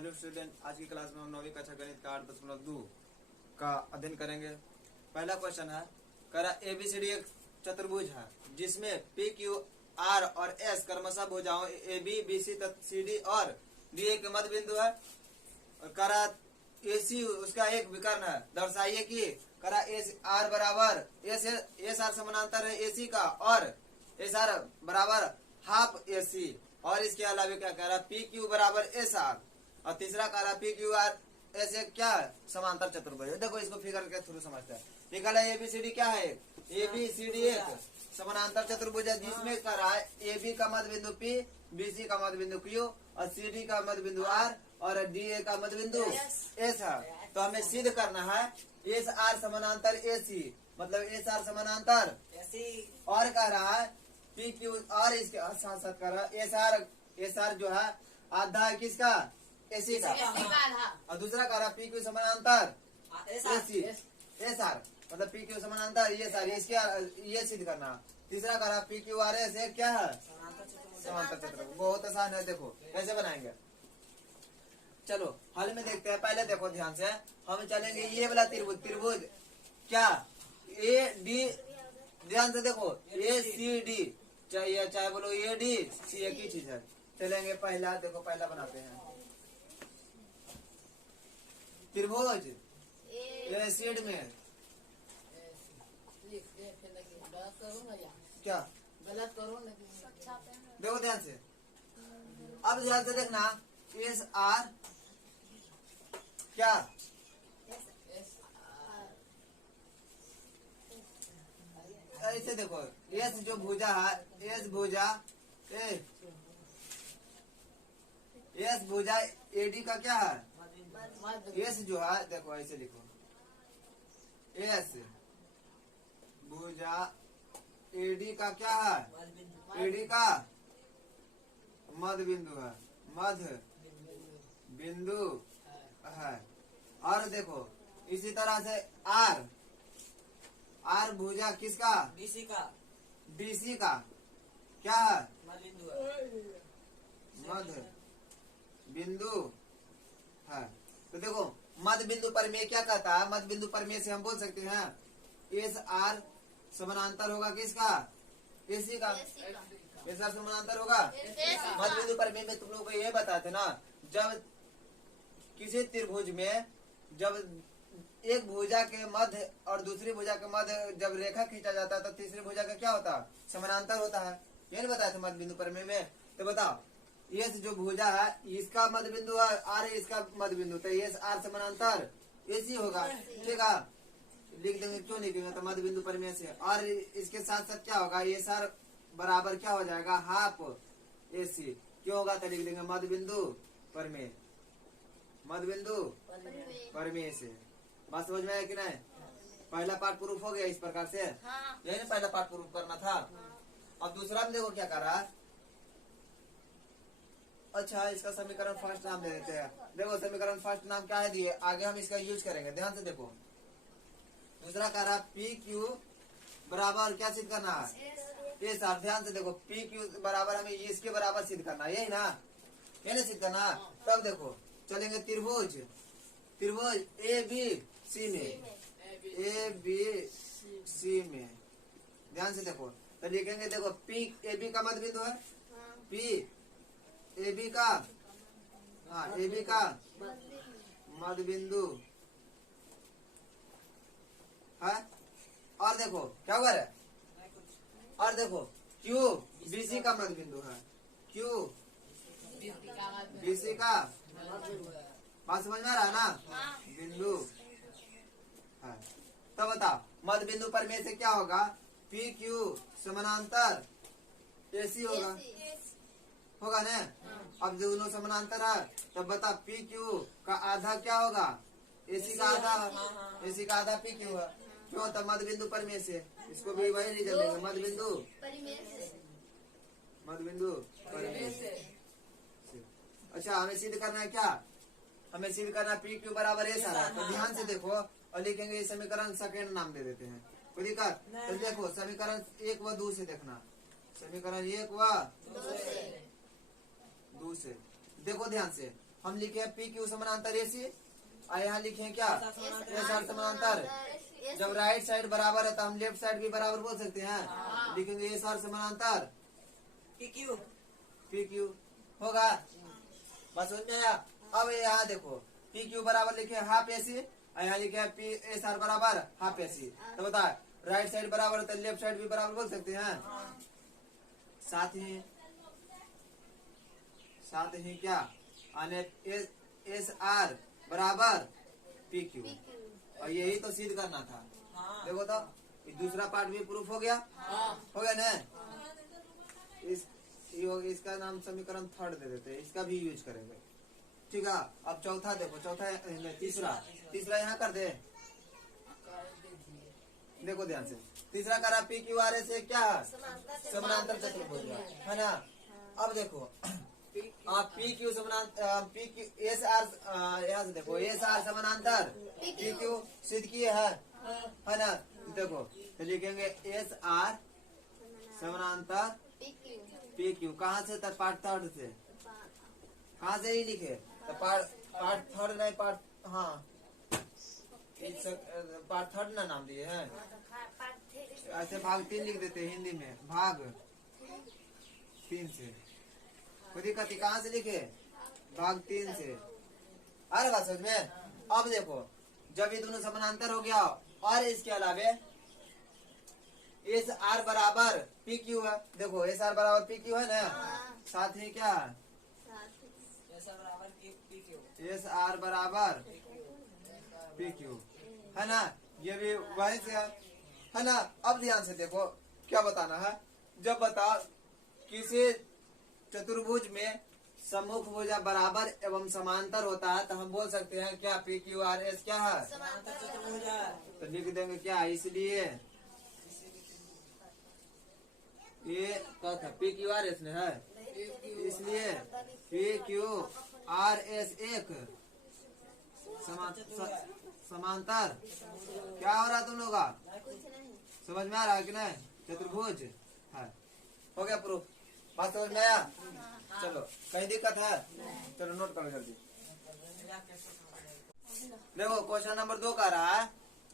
Hello student, आज की class में हम 9वीं कक्षा गणित का 8.2 का अध्ययन करेंगे। पहला क्वेश्चन है, करा एबीसीडी एक चतुर्भुज है जिसमें पी क्यू आर और एस क्रमशः भुजाओं A B B C C D और डी ए के मध्य बिंदु है। करा एसी उसका एक विकर्ण है, दर्शाइए कि करा एस आर बराबर एस आर समानांतर है एसी का और एस आर बराबर हाफ एसी, और इसके अलावा क्या कह रहा पी क्यू बराबर एस आर, और तीसरा कह रहा पी क्यू आर एस एक क्या है समांतर चतुर्भुज। देखो इसको फिगर के थ्रू समझते हैं। निकल है एबीसीडी क्या है, एबीसीडी एक समानांतर चतुर्भुज है जिसमें कह रहा है ए बी का मध्य बिंदु पी, बी सी का मध्य बिंदु क्यू और सी डी का मध्य बिंदु आर और डी ए का मध्य बिंदु एस है। तो हमें सिद्ध करना है एस आर समानांतर ए सी, मतलब एस आर समानांतर और कह रहा है पी क्यू और इसके साथ साथ कह रहा है एस आर जो है आधा है किसका, एसी का, और दूसरा कह रहा पी क्यू समानांतर एसी एस आर, मतलब पी क्यू समानांतर ये सारी इसके ये सिद्ध करना। तीसरा कह रहा पी क्यू आर एस क्या है समांतर चतुर्भुज। बहुत आसान है, देखो कैसे बनाएंगे। चलो हल में देखते हैं। पहले देखो ध्यान से, हम चलेंगे ये वाला त्रिभुज क्या ए डी, ध्यान से देखो ए सी डी चाहे बोलो ए डी सी एक ही चीज है। चलेंगे पहला, देखो पहला बनाते हैं त्रिभुज एसिड में क्या गलत करो ना। देखो ध्यान से, अब ध्यान से देखना एस आर क्या ऐसे देखो एस जो भुजा है एस भुजा एस भुजा एडी का क्या है एस जो है, देखो ऐसे लिखो एस भुजा एडी का क्या है, एडी का मध्य बिंदु है, मध्य बिंदु है। और देखो इसी तरह से आर आर भुजा किसका, डीसी का, डीसी का क्या है मध्य बिंदु है। तो देखो मध्य बिंदु पर में क्या कहता है, मध्य बिंदु पर में से हम बोल सकते हैं एस आर समानांतर होगा किसका, एसी का, एस आर समानांतर होगा मध्य बिंदु पर में तुम लोग को ये बताते ना, जब किसी त्रिभुज में जब एक भुजा के मध्य और दूसरी भुजा के मध्य जब रेखा खींचा जाता है तो तीसरी भुजा का क्या होता है समानांतर होता है। ये नहीं बताया था मध्य बिंदु पर में। तो बताओ एस जो भुजा है इसका मध्य बिंदु है, आर इसका मध्य बिंदु, तो एस आर समानांतर एसी होगा, ठीक है। लिख देंगे, क्यों लिखेंगे, तो मध्य बिंदु पर में से, और इसके साथ साथ क्या होगा एस आर बराबर क्या हो जाएगा हाफ एसी, क्यों होगा तो लिख देंगे मध्य बिंदु पर में, मध्य बिंदु पर में से। बात समझ में आया कि नहीं। पहला पार्ट प्रूफ हो गया इस प्रकार से, यही ना पहला पार्ट प्रूफ करना था। अब दूसरा में देखो क्या कर रहा है, अच्छा इसका समीकरण फर्स्ट नाम दे देते हैं। देखो समीकरण फर्स्ट नाम क्या है दिए, आगे हम इसका यूज करेंगे, ध्यान से देखो। दूसरा कह रहा पी क्यू बराबर क्या सिद्ध करना है ये सर, ध्यान से देखो पी क्यू बराबर हमें इसके बराबर सिद्ध करना है, यही ना, ये ना सिद्ध करना। तब देखो चलेंगे त्रिभुज ए बी सी में, ए बी सी में, ध्यान से देखो तो लिखेंगे, देखो पी ए बी का मध्य बिंदु है, पी ए बी का, हाँ ए बी का मध्य बिंदु है। और देखो क्या हुआ है, और देखो क्यू बीसी का मध्य बिंदु है, क्यू बीसी का, बात समझ में आ रहा है ना, बिंदु है। तो बताओ मध्य बिंदु पर में से क्या होगा, पी क्यू समानांतर एसी होगा ना। अब दोनों समानांतर है, तब बता पी क्यू का आधा क्या होगा, एसी का आधा, एसी का आधा पी क्यू है, क्यों तो मध्य बिंदु पर में से, इसको भी वही नहीं चलेगा, मध्य बिंदु पर में से। अच्छा हमें सिद्ध करना है क्या, हमें सिद्ध करना पी क्यू बराबर एस आर है। तो ध्यान से देखो और लिखेंगे ये समीकरण सेकेंड नाम दे देते हैं, कोई दिक्कत। तो देखो समीकरण एक व दो से देखना, समीकरण एक व दो से देखो ध्यान से, हम लिखे पी क्यू समानांतर एसी, और यहाँ लिखे हैं क्या एस आर समानांतर। जब राइट साइड बराबर है तो हम लेफ्ट साइड भी बराबर बोल सकते हैं, लिखेंगे एस आर समानांतर पी क्यू होगा। बस समझ में आया। अब यहाँ देखो पी क्यू बराबर लिखे हाफ एसी, और यहाँ लिखे पी एस आर बराबर हाफ एसी। तो बता राइट साइड बराबर है तो लेफ्ट साइड भी बराबर बोल सकते हैं। साथ ही क्या आने एस आर बराबर पी क्यू, और यही तो सिद्ध करना था। देखो तो दूसरा पार्ट भी प्रूफ हो गया, हो गया ना। इसका नाम समीकरण थर्ड दे देते हैं, इसका भी यूज करेंगे, ठीक है। अब चौथा देखो, चौथा तीसरा यहाँ कर दे, देखो ध्यान से। तीसरा करा पी क्यू आर एस क्या समानांतर चतुर्भुज है ना। अब देखो आप पी क्यू समानांतर पी क्यू एस आर, यहाँ से देखो एस आर समानांतर पी क्यू सिद्ध किए है ना। देखो तो लिखेंगे एस आर समानांतर पी क्यू, कहाँ से था पार्ट थर्ड से, कहाँ से ही लिखे तो पार्ट थर्ड नहीं पार्ट, हाँ पार्ट थर्ड ना नाम दिए हैं, ऐसे भाग 3 लिख देते हैं हिंदी में, भाग 3 से कोई दिक्कत, कहाँ से लिखे भाग 3 से। अरे बात समझ में। अब देखो जब ये दोनों समानांतर हो गया और इसके अलावे एस आर बराबर पी क्यू है, देखो एस आर बराबर पी क्यू है ना, साथ ही क्या एस आर बराबर पी क्यू है ना, ये भी वही से है ना। अब ध्यान से देखो क्या बताना है। जब बता किसी चतुर्भुज में सम्मुख भुजा बराबर एवं समांतर होता है तो हम बोल सकते हैं क्या पी क्यू आर एस क्या है समांतर चतुर्भुज है। तो लिख देंगे क्या, इसलिए ये क्या था पी क्यू आर एस ने है, इसलिए पी क्यू आर एस एक समांतर क्या हो रहा तुम लोग का, समझ में आ रहा है कि नहीं, चतुर्भुज है। हो गया प्रूफ, बात समझ में आया। चलो कहीं दिक्कत है, चलो नोट करो जल्दी। देखो क्वेश्चन नंबर 2 का रहा है,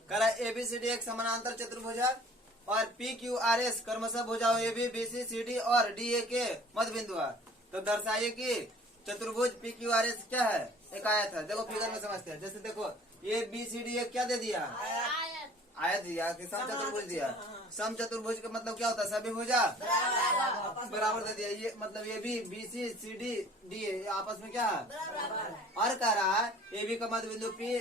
कह रहा है एबीसीडी एक समानांतर चतुर्भुज है और पी क्यू आर एस क्रमशः भुजाओं A B C C D और डी ए के मध्य बिंदु है। तो दर्शाइए कि चतुर्भुज पी क्यू आर एस क्या है, एक आयत है। देखो फिगर में समझते हैं। जैसे देखो ए बी सी डी क्या दे दिया, आयत दिया कि सम चतुर्भुज दिया। सम चतुर्भुज का मतलब क्या होता है, सभी भुजा बराबर दे दिया। ये मतलब A B B C C D D आपस में क्या है और कह रहा है ए बी का मध्य बिंदु पी,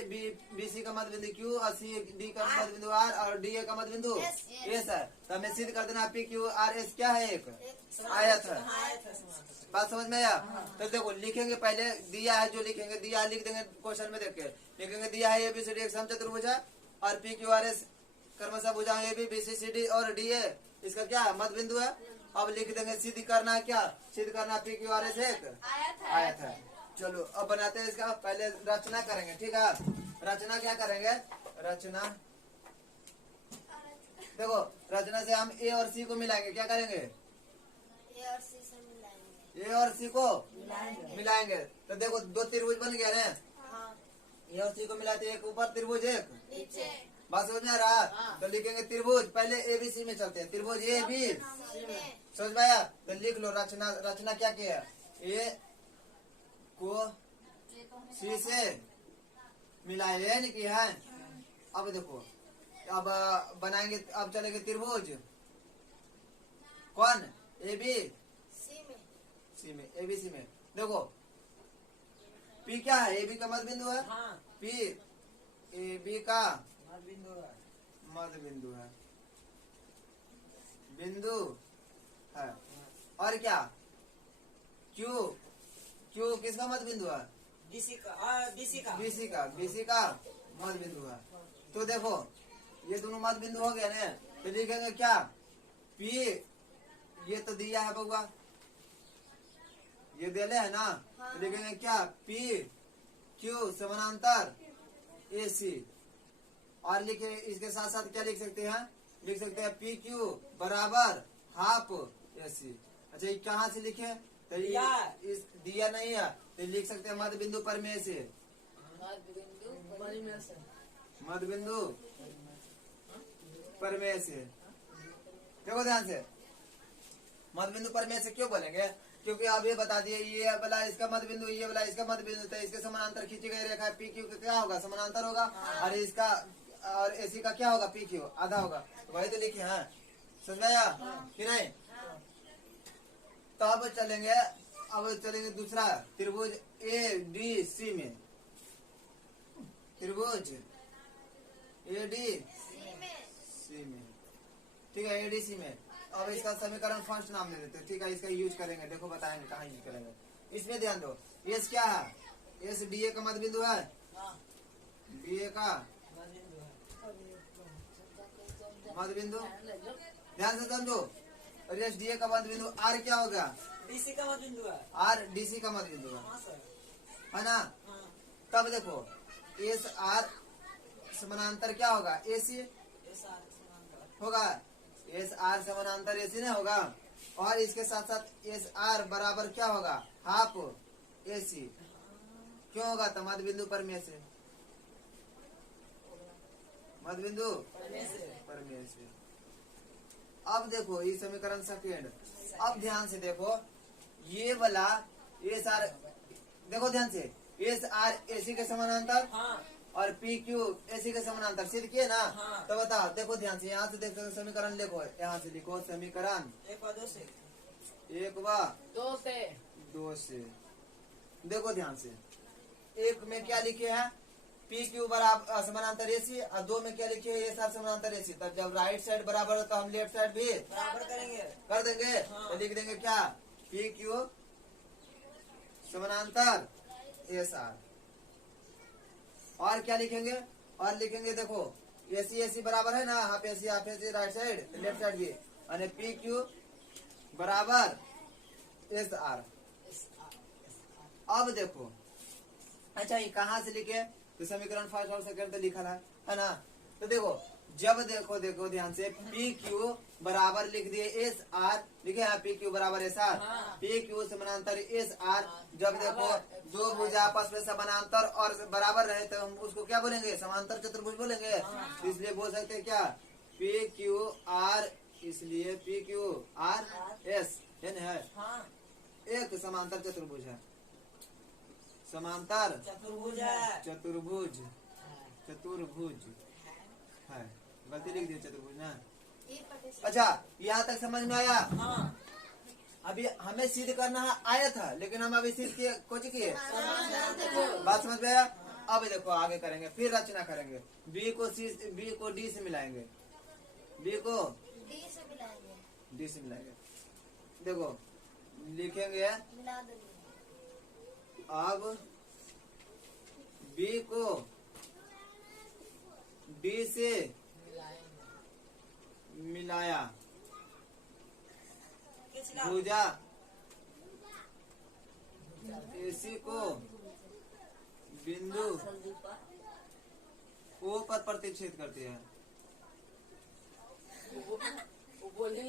बी सी का मध्य बिंदु क्यू और सी डी का मध्य बिंदु आर और डी ए का मध्य बिंदु एस है। तो हमें सिद्ध कर देना पी क्यू आर एस क्या है, एक आयत है। बात समझ में आया। तो देखो लिखेंगे, पहले दिया है जो लिखेंगे, दिया लिख देंगे क्वेश्चन में देख के लिखेंगे, दिया है ए बी सी डी एक सम चतुर्भुज है और पी क्यू आर एस क्रमशः भुजाओं A B C C D और डी ए इसका क्या है मध्य बिंदु है। अब लिख देंगे सिद्ध करना है क्या, सिद्ध करना पी क्यू आर एस एक आयत है। चलो अब बनाते हैं इसका, पहले रचना करेंगे, ठीक है। रचना क्या करेंगे, रचना देखो रचना से हम ए और सी को मिलाएंगे, क्या करेंगे ए और सी को मिलाएंगे। तो देखो 2 त्रिभुज बन गया ना, ए और सी को मिलाते एक ऊपर त्रिभुज एक नीचे। बात समझ में आ रहा। तो लिखेंगे त्रिभुज, पहले ए बी सी में चलते हैं, त्रिभुज ए बी समझ में आया। तो लिख लो रचना, रचना क्या किया, ए को सी से मिलाए नहीं किया है। अब देखो अब बनाएंगे, अब चलेंगे त्रिभुज कौन ए बी सी में, ए बी सी में। देखो पी क्या है, ए बी का मध्य बिंदु है, पी ए बी का मध्य बिंदु है, बिंदु है। और क्या क्यू, क्यू किसका मध्य बिंदु है, बीसी का मध्य बिंदु है। तो देखो ये दोनों मध्य बिंदु हो गया ना। तो लिखेंगे क्या पी, ये तो दिया है बउआ, ये देले है ना। तो लिखेंगे क्या पी क्यू समानांतर ए सी, और लिखे इसके साथ साथ क्या लिख सकते हैं, लिख सकते हैं पी क्यू बराबर हाफ ए सी। अच्छा ये कहाँ से लिखे, तो ये इस दिया नहीं है तो लिख सकते हैं मध्य बिंदु पर में से। मध्य बिंदु पर में से। देखो ध्यान से, मध्य बिंदु पर में से क्यों बोलेंगे? क्योंकि आप ये बता दिए ये वाला इसका मध्य बिंदु, ये वाला इसका मध्य बिंदु, तो इसके समानांतर खींची गई रेखा पी क्यू का क्या होगा? समानांतर होगा। और इसका और एसी का क्या होगा? पी क्यू आधा होगा। वही तो लिखे हैं, समझ में आया कि नहीं? तो अब चलेंगे दूसरा त्रिभुज ए डी सी में। त्रिभुज ए डी सी में, ठीक है, एडीसी में। अब इसका समीकरण फर्स्ट नाम दे देते हैं, ठीक है, इसका यूज करेंगे। देखो बताएंगे कहाँ यूज करेंगे। इसमें ध्यान दो, एस क्या है? एस डी ए का मध्य बिंदु है, डी ए का मध्य बिंदु, ध्यान से समझो। और एस डी ए का मध्य बिंदु आर क्या होगा? डीसी का मध्य बिंदु है। आर डीसी का मध्य बिंदु हाँ सर। है ना? तब देखो एस आर समानांतर क्या होगा? एसी होगा। एस आर समानांतर एसी नहीं होगा। और इसके साथ साथ एस आर बराबर क्या होगा? Half AC. क्यों होगा? तो मध्य बिंदु पर में से, मध्य बिंदु पर में से। अब देखो ये समीकरण सेकेंड। अब ध्यान से देखो, ये वाला एस आर, देखो ध्यान से, एस आर एसी के समानांतर और पी क्यू एसी के समानांतर सिद्ध किए ना? हाँ। तो बताओ, देखो ध्यान से, यहाँ से देखो समीकरण लिखो, यहाँ से लिखो समीकरण 1 व 2 से। 1 व 2 से। देखो ध्यान से, 1 में क्या लिखे हैं? पी क्यू बराबर समानांतर एसी, और 2 में क्या लिखे हैं? एस आर समानांतर एसी। तब जब राइट साइड बराबर हो तो हम लेफ्ट साइड भी बराबर करेंगे, कर देंगे। हाँ। तो लिख देंगे क्या? पी क्यू समानांतर एस आर। और क्या लिखेंगे? और लिखेंगे देखो, एसी एसी बराबर है ना, half AC right side, left side भी, और पी क्यू बराबर एस आर। अब देखो, अच्छा ये कहाँ से लिखे? तो समीकरण फर्स्ट और सेकंड तो लिखा है ना? तो देखो, जब देखो ध्यान से, पी क्यू बराबर लिख दिए एस आर, लिखे है पी क्यू बराबर एस आर। पी क्यू समानांतर एस आर। जब देखो दो भुजा आपस में समानांतर और बराबर रहे तो हम उसको क्या बोलेंगे? समांतर चतुर्भुज बोलेंगे। तो इसलिए बोल सकते हैं क्या? पी क्यू आर, इसलिए P Q R S N है, एक समांतर चतुर्भुज है। समांतर चतुर्भुज है। चतुर्भुज है, गलती लिख दी चतुर्भुज ना। अच्छा यहाँ तक समझ में आया? हाँ। अभी हमें सिद्ध करना है आयत है, लेकिन हम अभी सिद्ध किए कुछ किए, बात समझ में आया? अब देखो आगे करेंगे, फिर रचना करेंगे। बी को डी से मिलाएंगे, बी को डी से मिलाएंगे। देखो लिखेंगे, अब बी को डी से मिलाया, भुजा एसी को बिंदु ओ पर प्रतिच्छेद करती है।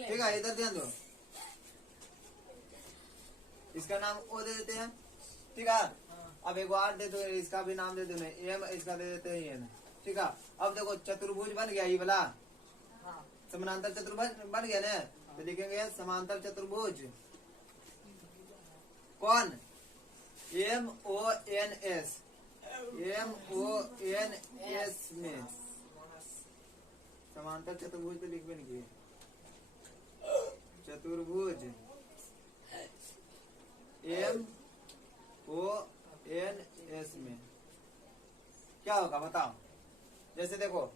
ठीक है, इधर ध्यान दो, इसका नाम ओ दे देते हैं, ठीक है। अब एक बार दे दो, इसका भी नाम दे दो, नहीं एम, इसका दे देते हैं एन, ठीक है। अब देखो चतुर्भुज बन गया, ये वाला समानांतर चतुर्भुज बन गया ना? तो लिखेंगे समांतर चतुर्भुज कौन? M O N S, M O N S में समांतर चतुर्भुज तो लिखबे नहीं किए, चतुर्भुज एम ओ एन एस में क्या होगा बताओ? जैसे देखो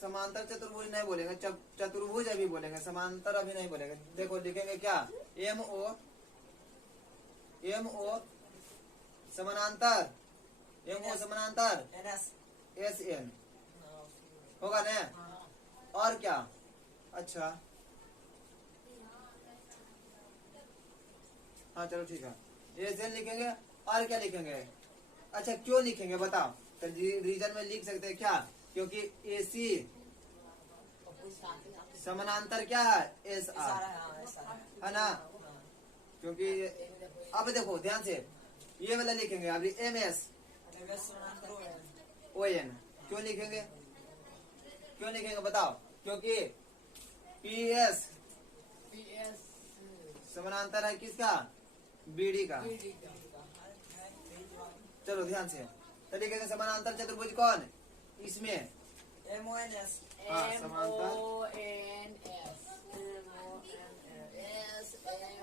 समांतर चतुर्भुज नहीं बोलेंगे, चतुर्भुज अभी बोलेंगे, समांतर अभी नहीं बोलेंगे। देखो लिखेंगे क्या? एम ओ समानांतर, एम ओ समानांतर एस एन होगा ना? और क्या? अच्छा हाँ चलो ठीक है, एस एन लिखेंगे। और क्या लिखेंगे? अच्छा क्यों लिखेंगे बताओ? तो रीजन में लिख सकते हैं क्या? क्योंकि एसी समानांतर क्या है, एस आर, सारा है, हाँ, सारा है। है ना। क्योंकि अब देखो ध्यान से, ये वाला लिखेंगे अभी एम एस एवं समानांतर हो है। ओ एन, क्यों लिखेंगे, क्यों लिखेंगे बताओ, क्योंकि पी एस समानांतर है किसका, बीडी का। चलो ध्यान से, तो लिखेंगे समानांतर चतुर्भुज कौन, इसमें MONS हाँ, समांतर।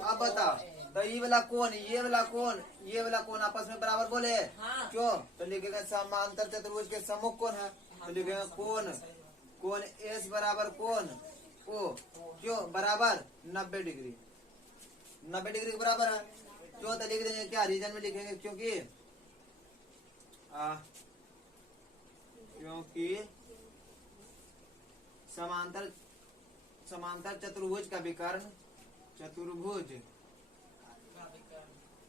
अब बताओ, तो ये वाला कौन, ये वाला कौन, ये वाला कौन आपस में बराबर बोले, हाँ। क्यों, तो लिखेगा समांतर चतुर्भुज के सम्मुख कौन है, तो लिखेगा कौन, कौन एस बराबर कौन ओ, क्यों बराबर 90 डिग्री, 90 डिग्री के बराबर है। क्यों, तो लिख देंगे क्या, रीजन में लिखेंगे, क्योंकि समांतर समांतर चतुर्भुज का विकर्ण, चतुर्भुज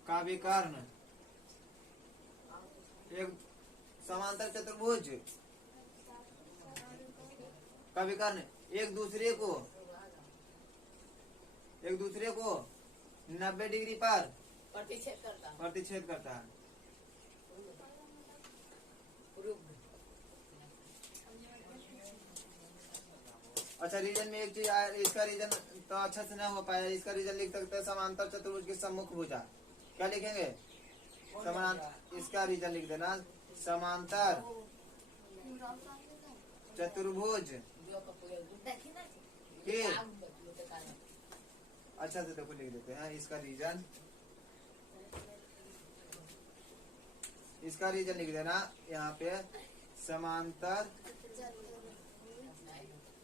का विकर्ण, एक समांतर चतुर्भुज का विकर्ण एक दूसरे को 90 डिग्री पर प्रतिच्छेद करता है। अच्छा, रीजन में एक चीज आया, इसका रीजन तो अच्छा से नहीं हो पाया, इसका रीजन लिख सकते हैं समांतर चतुर्भुज के सम्मुख भुजा, क्या लिखेंगे, समांतर, इसका रीजन लिख देना, समांतर चतुर्भुज के, अच्छा से देखो लिख देते हैं इसका रीजन, इसका रीजन लिख देना यहाँ पे, समांतर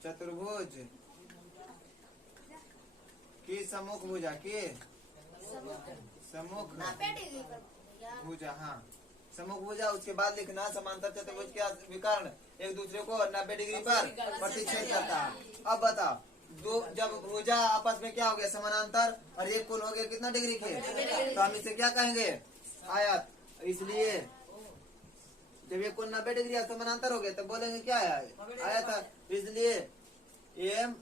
चतुर्भुज की सम्मुख भुजा की, सम्मुख भुजा, हाँ सम्मुख भुजा, उसके बाद लिखना समांतर चतुर्भुज के विकर्ण एक दूसरे को 90 डिग्री पर प्रतिच्छेद करता है। अब बताओ, दो जब भुजा आपस में क्या हो गया, समानांतर, और एक कोण हो गया कितना डिग्री के, तो हम इसे क्या कहेंगे, आयत। इसलिए जब ये कोण 90 डिग्री समानांतर हो गया तो बोलेंगे क्या है, आयत है। इसलिए एम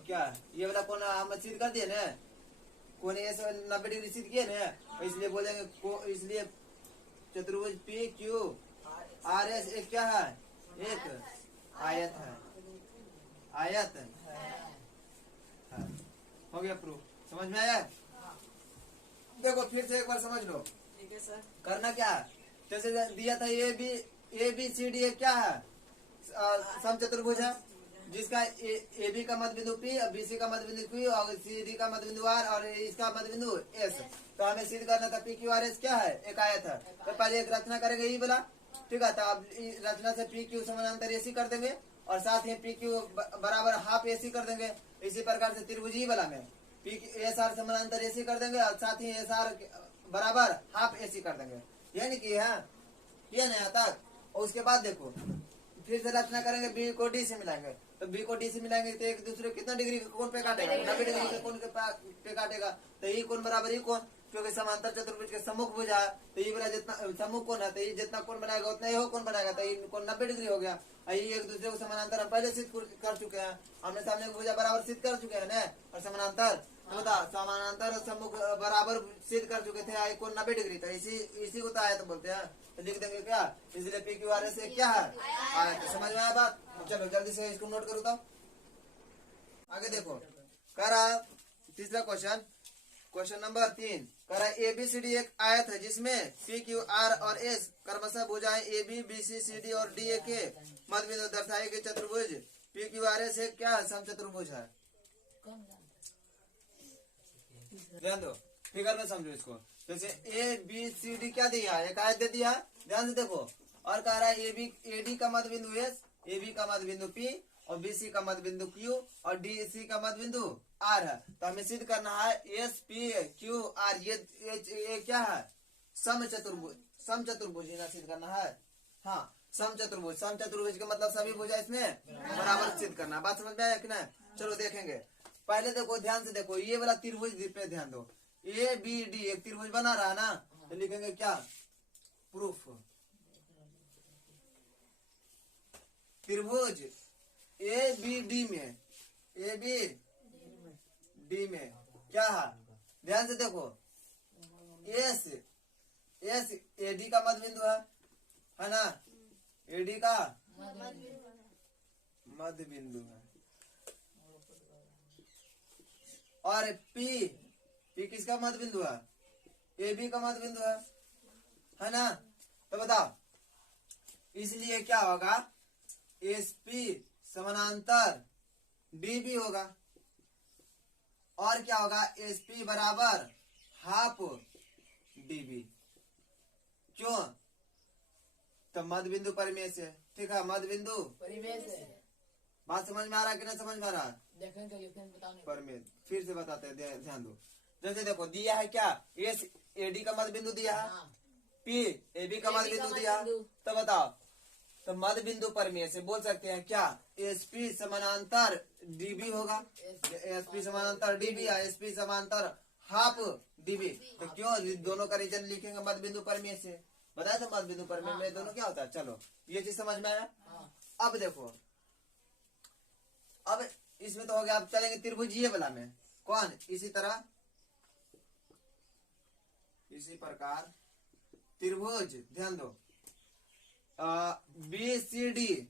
क्या, ये वाला कोण हम सिद्ध कर दिए ना, कोण ये 90 डिग्री सिद्ध किए ना, इसलिए बोलेंगे इसलिए चतुर्भुज पी क्यू आर एस एक क्या है, एक आयत है, आयत है। हो गया प्रूफ, समझ में आया। देखो फिर से एक बार समझ लो, ठीक है सर। करना क्या है, जैसे दिया था ए बी सी डी क्या है, समचतुर्भुज है, जिसका ए बी का मध्य बिंदु पी और बी सी का मध्य बिंदु क्यू और सी डी का मध्य बिंदु आर और इसका मध्य बिंदु एस। तो हमें सिद्ध करना था पी क्यू आर एस क्या है, एक आयत है। तो पहले एक रचना करेंगे ये वाला, ठीक है। तो अब रचना से पी क्यू समानांतर एसी कर देंगे और साथ ही पी क्यू बराबर हाफ एसी कर देंगे। इसी प्रकार से त्रिभुज ही वाला में पी एस आर समानांतर एसी कर देंगे और साथ ही एस आर बराबर हाफ एसी कर देंगे। यानी कि है ये नहीं आता। और उसके बाद देखो फिर से रचना करेंगे, बी को डी से मिलाएंगे। तो बी को डी से मिलाएंगे तो एक दूसरे कितना डिग्री का कोण पे काटेगा, 90 डिग्री के कोण पे काटेगा। तो ये कोण बराबर ये कोण, क्योंकि समांतर चतुर्भुज के सम्मुख भुजा है, तो ये वाला जितना सम्मुख कोण है तो ये जितना कोण बनाएगा उतना ही कोण बनाएगा। तो ये कोण 90 डिग्री हो गया। ये एक दूसरे को समानांतर हम पहले सिद्ध कर चुके हैं, हमने सामने भुजा बराबर सिद्ध कर चुके हैं ना। और समानांतर तो बता, समानांतर और सम्मुख बराबर सिद्ध कर चुके थे, आए कोण 90 डिग्री। तो इसी को तो आयत बोलते हैं। तो लिख देंगे क्या, इसलिए पी क्यू आर एस क्या है, आयत। समझ में आया बात। चलो जल्दी से इसको नोट करो। तो आगे देखो, करा तीसरा क्वेश्चन, क्वेश्चन नंबर 3 करा एबीसीडी एक आयत है जिसमें पी क्यू आर और एस क्रमशः भुजाएं A B B C C D और डी ए के मध्य बिंदु दर्शाए गए चतुर्भुज पी क्यू आर एस एक क्या है, समचतुर्भुज है। ध्यान दो, फिगर में समझो इसको। जैसे ए बी सी डी क्या दिया है, एक आयत दे दिया है, ध्यान से देखो। और कह रहा है ए डी का मध्य बिंदु एस, ए बी का मध्य बिंदु पी और बी सी का मध्य बिंदु क्यू और डी सी का मध्य बिंदु आर है। तो हमें सिद्ध करना है एस पी क्यू आर ये क्या है, समचतुर्भुज। समचतुर्भुज ना सिद्ध करना है, हाँ समचतुर्भुज। समचतुर्भुज का मतलब सभी भुजा इसमें बराबर सिद्ध करना। बात समझ में आया कि नहीं। चलो देखेंगे। पहले देखो, ध्यान से देखो, ये वाला त्रिभुज पे ध्यान दो। ए बी डी एक त्रिभुज बना रहा है ना, तो लिखेंगे क्या, प्रूफ। त्रिभुज ए बी डी में ए बी डी में क्या है, ध्यान से देखो, एस एस ए डी का मध्य बिंदु है ना, ए डी का मध्य बिंदु है। और पी पी किसका मध्य बिंदु है, ए बी का मध्य बिंदु है ना। तो बताओ, इसलिए क्या होगा, एस पी समानांतर डी बी होगा, और क्या होगा, एस पी बराबर हाफ डी बी। क्यों, तो मध्य बिंदु परिमेय से, ठीक है, मध्य बिंदु परिवेश है। बात समझ में आ रहा है कि नहीं समझ में आ रहा है, देखेंगे लिखेंगे बताओ परिमेय फिर से बताते हैं, ध्यान दो। जैसे देखो दिया है क्या, एस ए डी का मध्य बिंदु दिया है, हाँ। पी ए बी का मध्य बिंदु दिया, तो बताओ, तो मध्य बिंदु परिमेय से बोल सकते हैं क्या, एस पी समानांतर डीबी होगा, एस पी समानांतर डीबी या एस पी समानांतर हाफ डीबी। तो क्यों दोनों का रीजन लिखेंगे मध्य बिंदु परिमेय से, बताया था मध्य बिंदु परिमेय में दोनों क्या होता है। चलो ये चीज समझ में आया। हाँ। अब देखो, अब इसमें तो हो गया, अब चलेंगे त्रिभुजीय वाला में। कौन, इसी तरह इसी प्रकार त्रिभुज, ध्यान दो, बी सी डी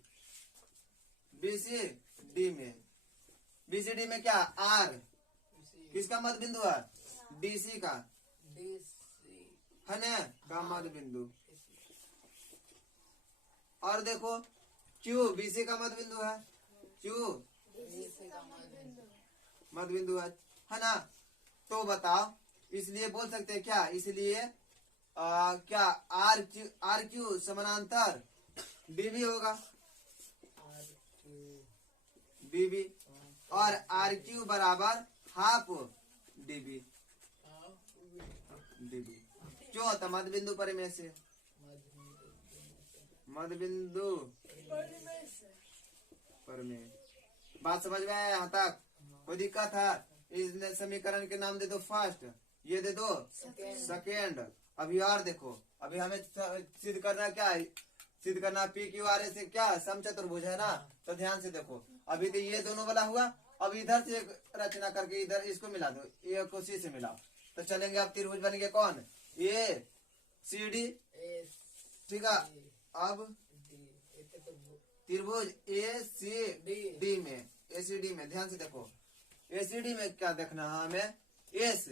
में, बी सी डी में क्या, आर किसका मध्य बिंदु है, डीसी का, है ना, का मध्य बिंदु। और देखो क्यू बीसी का मध्य बिंदु है, क्यू मध्य बिंदु है ना। तो बताओ, इसलिए बोल सकते हैं क्या, इसलिए क्या आर क्यू समानांतर डीबी होगा, डीबी, और आर क्यू बराबर हाफ डीबी, डीबी। क्यों, तो मध्य बिंदु परिमेय से, मध्य बिंदु परिमेय। बात समझ में आया यहाँ तक, कोई दिक्कत है, इस समीकरण के नाम दे दो फर्स्ट, ये दे दो सेकेंड। अभी और देखो, अभी हमें सिद्ध करना क्या है, सिद्ध करना पी क्यू आर से क्या समचतुर्भुज है ना। तो ध्यान से देखो, अभी तो ये दोनों वाला हुआ, अब इधर से एक रचना करके इधर इसको मिला दो, ए को सी से मिलाओ, तो चलेंगे। अब त्रिभुज बनेंगे कौन, ए सी डी, ठीक है। अब त्रिभुज ए सी डी में, ए सी डी में ध्यान से देखो, ए सी डी में क्या देखना है हमें, एस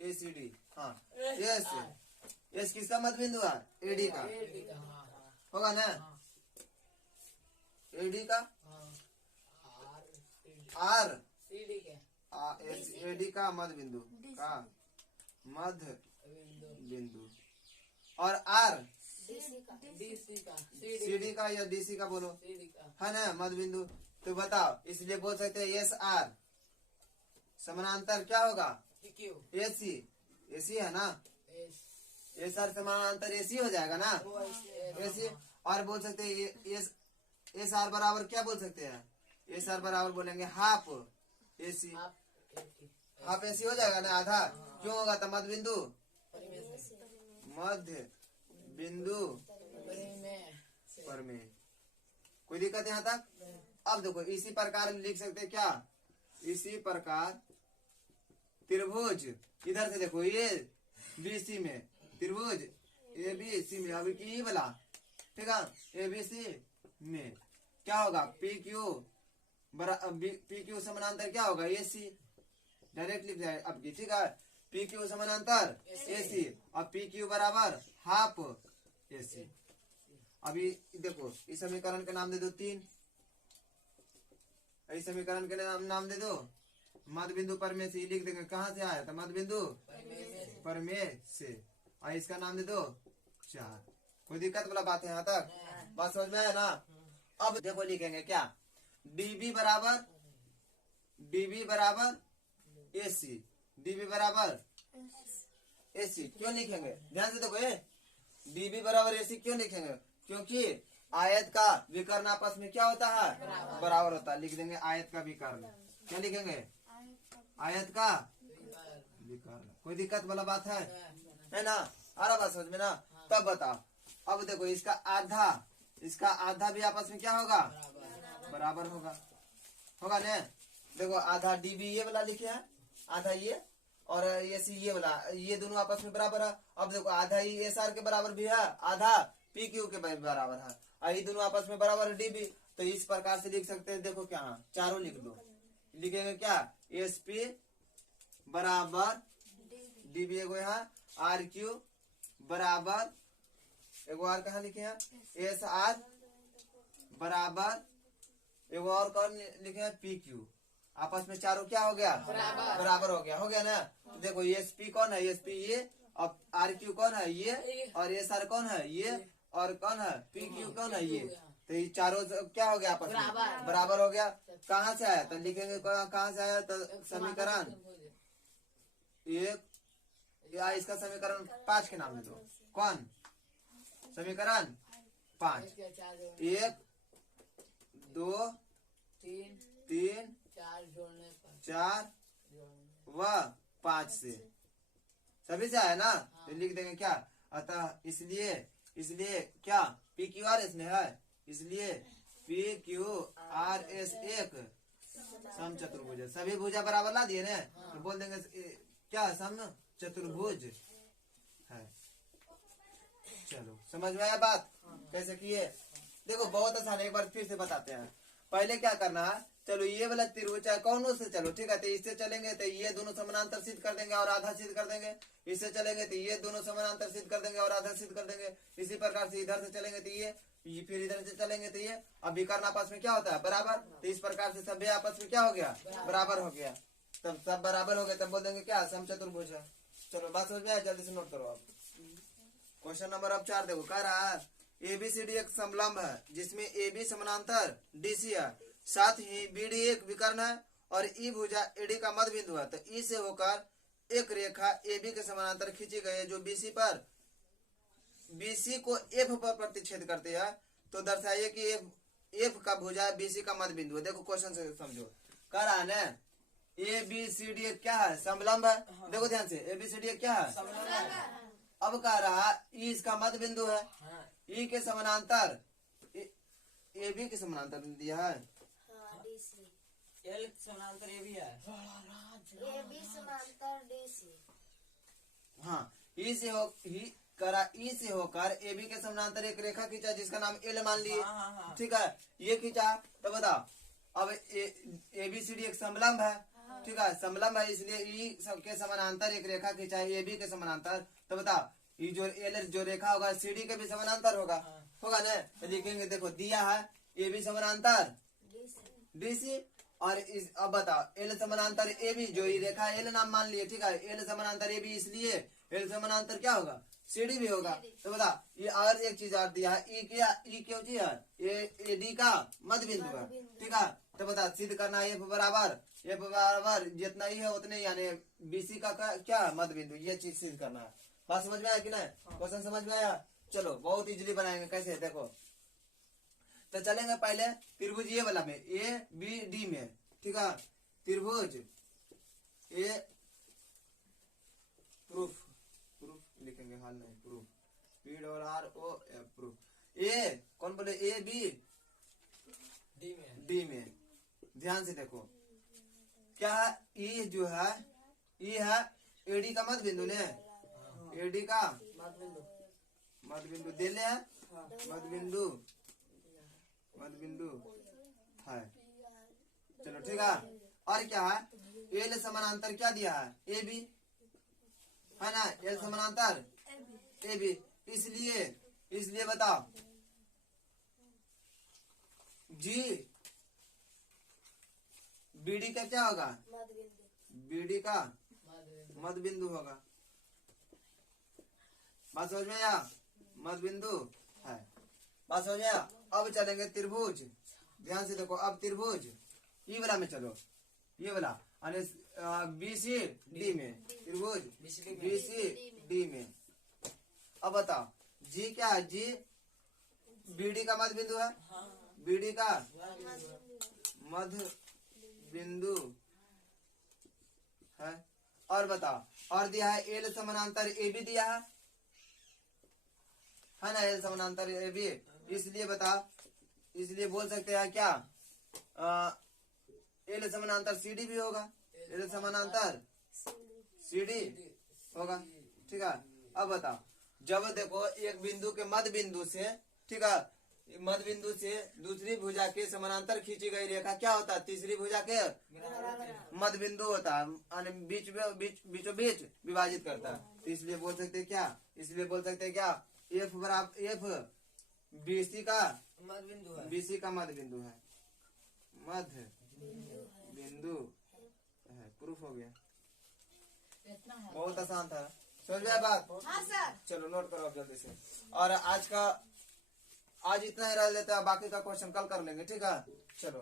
ए सी डी, हाँ एस, एस किसका मध्य बिंदु है, एडी का होगा ना, एडी का, आर एडी का मध्य बिंदु का मध्य बिंदु, और आर सीडी का या डीसी का बोलो, है ना, मध्य बिंदु। तो बताओ, इसलिए बोल सकते हैं एस आर समानांतर क्या होगा, एसी, एसी है ना, एस आर समानांतर एसी हो जाएगा ना, एसी। और बोल सकते हैं एस आर बराबर क्या बोल सकते हैं, एस आर बराबर बोलेंगे हाफ एसी, हाफ एसी हो जाएगा ना, आधा। क्यों होगा, तो मध्य बिंदु, मध्य बिंदु परिमेय। कोई दिक्कत यहाँ तक। अब देखो, इसी प्रकार लिख सकते क्या, इसी प्रकार त्रिभुज, इधर से देखो, ये बी सी में त्रिभुज ए बी सी में, अभी की वाला, ठीक है, ए बी सी में क्या होगा, पी क्यू समानांतर क्या होगा, ए सी, डायरेक्ट लिख जाए अब की, ठीक है, पी क्यू समानांतर ए सी, और पी क्यू बराबर हाफ ए सी। अभी देखो, इस समीकरण का नाम दे दो 3, इस समीकरण के नाम दे दो मध्य बिंदु परिमेय से, लिख देंगे, कहाँ से आया था, मध्य बिंदु परिमेय से, और इसका नाम दे दो 4। कोई दिक्कत वाला बात है यहाँ तक, बात समझ में आया ना। अब देखो लिखेंगे क्या, डीबी बराबर एसी, डीबी बराबर एसी। क्यों लिखेंगे, ध्यान से देखो, ये डीबी बराबर एसी क्यों लिखेंगे, क्योंकि आयत का विकर्ण आपस में क्या होता है, बराबर होता है। लिख देंगे आयत का विकर्ण, क्या लिखेंगे, आयत का विकर्ण। कोई दिक्कत वाला बात है ना, आ रहा बात समझ में ना। तब बताओ, अब देखो, इसका आधा भी आपस में क्या होगा, बराबर होगा। होगा ना। देखो आधा डीबी ये वाला लिखे है, आधा ये, और ये सी ये वाला, ये दोनों आपस में बराबर है। अब देखो आधा ही एस आर के बराबर भी है, आधा पी क्यू के बराबर है, और ये दोनों आपस में बराबर है डीबी। तो इस प्रकार से लिख सकते हैं, देखो क्या है, चारों लिख दो। लिखेंगे क्या, एस पी बराबर डीबी, एगो यहाँ आर क्यू बराबर, एगो आर कहाँ लिखे हैं, एस आर बराबर, एगो और कौन लिखे हैं, पी क्यू। आपस में चारों क्या हो गया, बराबर हो गया ना। देखो एस पी कौन है, एस पी ये, और आर क्यू कौन है, ये, और एस आर कौन है, ये, और कौन है, पी क्यू कौन है, ये। तो ये चारों क्या हो गया, आपस में बराबर हो गया। कहाँ से आया, तो लिखेंगे कहाँ से आया, तो समीकरण एक, या इसका समीकरण 5 के नाम दे दो। कौन, समीकरण 5, 1 2 3 4 व 5 से सभी से आया ना। तो लिख देंगे क्या, अतः इसलिए क्या पी क्यू आर एस में है, इसलिए पी क्यू आर एस एक समचतुर्भुज है। सभी भुजा बराबर ला दिए ना, तो बोल देंगे क्या, सम चतुर्भुज है। चलो समझ में आया बात, कैसे किए। देखो बहुत आसान है, एक बार फिर से बताते हैं। पहले क्या करना है, चलो ये वाला त्रिभुज चाहे कौन से चलो, ठीक है, तो इससे चलेंगे तो ये दोनों समानांतर सिद्ध कर देंगे और आधा सिद्ध कर देंगे। इससे चलेंगे तो ये दोनों समानांतर सिद्ध कर देंगे और आधा सिद्ध कर देंगे। इसी प्रकार से इधर से चलेंगे तो ये फिर इधर से चलेंगे तो ये, अब विकर्ण आपस में क्या होता है, बराबर। तो इस प्रकार से सभी आपस में क्या हो गया, बराबर हो गया। तब सब बराबर हो गए, तब बोल देंगे क्या, समचतुर्भुज है। चलो बात समझ में आया, जल्दी से नोट करो आप। क्वेश्चन नंबर अब 4 देखो, कह रहा है एबीसीडी एक समलंब है जिसमें AB समानांतर डीसी है, साथ ही बीडी एक विकर्ण है और ई भुजा एडी का मध्य बिंदु है। तो ई से होकर एक रेखा AB के समानांतर खींची गई है जो BC को F पर प्रतिच्छेद करती है। तो दर्शाइए कि F का भुजा BC का मध्य बिंदु है। देखो क्वेश्चन से समझो, कह रहा है ना ABCD क्या है, समलंब है। देखो ध्यान से, ABCD क्या है, अब कह रहा ई इसका मध्य बिंदु है, ई के समानांतर AB के समानांतर दिया है, एल समानांतर ए भी है, AB समांतर DC। हाँ ई से होकर AB के समानांतर एक रेखा खींचा जिसका नाम L मान लिए, हाँ। ठीक है, ये खींचा। तो बताओ अब ABCD एक समलंब है, ठीक है, समलंब है, इसलिए ई के समानांतर एक रेखा खींचा है AB के समानांतर। तो बताओ ये जो L जो रेखा होगा CD के भी समानांतर होगा, होगा ना। तो लिखेंगे, देखो दिया है AB समानांतर DC, और अब बताओ L समानांतर AB, जो ये रेखा L नाम मान लिए, ठीक है, L समानांतर AB, इसलिए L समानांतर क्या होगा, CD भी होगा। तो बता ये और एक चीज और दिया है, ई क्यों चीज है, ये AD का मध्य बिंदु है, ठीक है। तो बता सिद्ध करना है F बराबर जितना ही है उतने, यानी BC का क्या है, मध्य बिंदु, ये चीज सिद्ध करना है। बात समझ में आया कि नहीं, क्वेश्चन समझ में आया। चलो बहुत इजीली बनाएंगे, कैसे देखो। तो चलेंगे पहले त्रिभुज ये वाला में ABD में, ठीक है, त्रिभुज ए प्रूफ लिखेंगे, हाल नहीं, प्रूफ PROF प्रूफ। ए कौन बोले, ABD में ध्यान से देखो क्या है, ई जो है, ई है AD का मध्य बिंदु ने, AD का मध्य बिंदु दे ले, मध्य बिंदु है। चलो ठीक है, और क्या है, L समानांतर क्या दिया है, AB है ना, L समानांतर AB, इसलिए बताओ G BD का क्या होगा, BD का मध्य बिंदु होगा। बात समझ में आया, मध्य बिंदु है, बात समझ में आया। अब चलेंगे त्रिभुज, ध्यान से देखो, अब त्रिभुज ये वाला में चलो, ये वाला BCD में, त्रिभुज BCD में। अब बताओ G क्या है, G BD का मध्य बिंदु है, BD का मध्य बिंदु है। और बताओ, और दिया है L समानांतर AB दिया है ना, L समानांतर AB, इसलिए बताओ, इसलिए बोल सकते हैं क्या, ए ले समानांतर सी डी भी होगा, ए ले समानांतर सी डी होगा। ठीक है, अब बताओ, जब देखो एक बिंदु के मध्य बिंदु से, ठीक है, मध्य बिंदु से दूसरी भुजा के समानांतर खींची गई रेखा क्या होता है? तीसरी भुजा के मध्य बिंदु होता है, यानी बीचों बीच विभाजित करता है। तो इसलिए बोल सकते हैं क्या? इसलिए बोल सकते हैं क्या? एफ बराबर एफ बीसी का मध्य बिंदु है। बीसी का मध्य बिंदु है, मध्य बिंदु है। प्रूफ हो गया, इतना है। बहुत आसान था, समझ में आया बात? हाँ सर। चलो नोट करो अब जल्दी से। और आज इतना ही रह लेता है, बाकी का क्वेश्चन कल कर लेंगे। ठीक है, चलो।